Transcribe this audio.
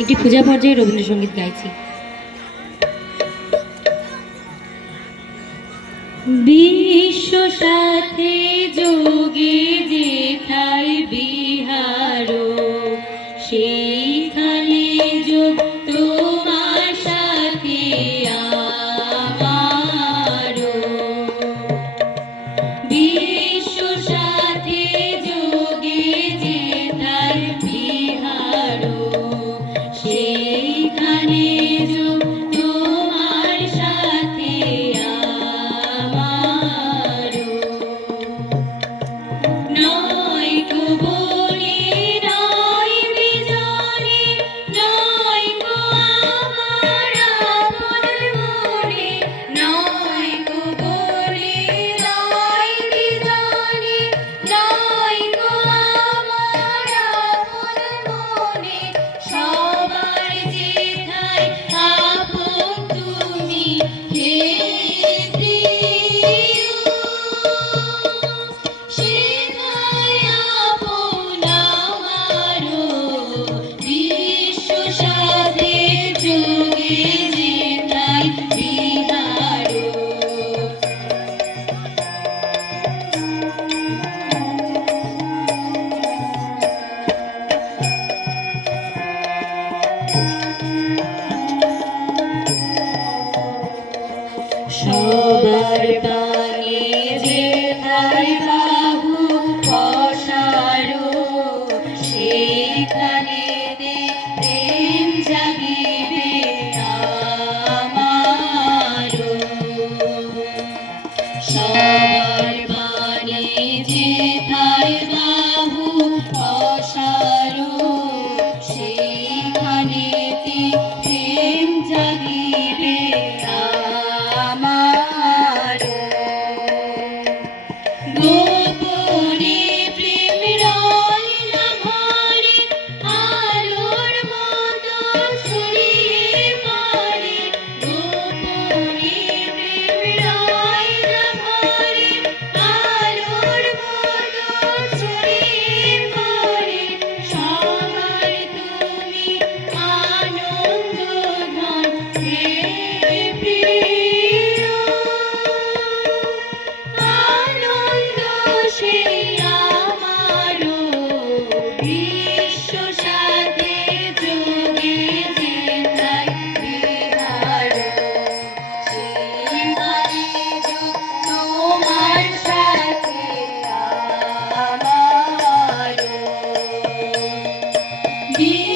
একটি পূজা পর্যায়ে রবীন্দ্রসঙ্গীত গাইছি। বিশ্ব সাথে যোগে যে ঠাই বিহার, সেইখানে যোগ তোমার সাথে আমার। বিশ্ব Show সবার মানে যে তার বাহু অসারো সেইখানেতে প্রেম জাগিবে আমার গো E